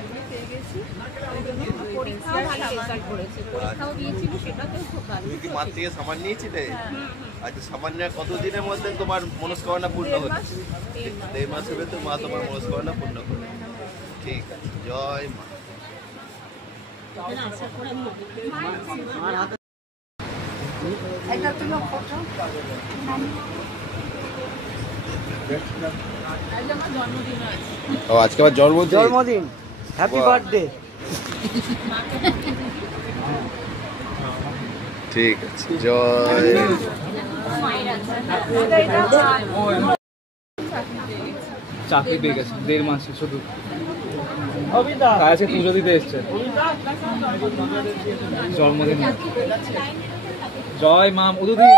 চাকরি পেয়ে গেছি, পরীক্ষাও ভালো রেজাল্ট করেছে, পরীক্ষাও দিয়েছিল, সেটাতেও খুব ভালো। তুমি কি মার থেকে সামান নিয়েছিলে? আচ্ছা, সামান নেওয়ার কতদিনের মধ্যে তোমার মনস্কামনা পূর্ণ হচ্ছে? 1.5 মাস হবে তো মা তোমার মনস্কামনা পূর্ণ করবে। ঠিক আছে, জয় মা। ও আজকে আমার জন্মদিন। Happy birthday. ঠিক আছে, জয়। চাকরি পেয়ে গেছে 1.5 মাসে শুধু। আজকে পুজো দিতে এসছে, জন্মদিন। জয় মা উদুদিন।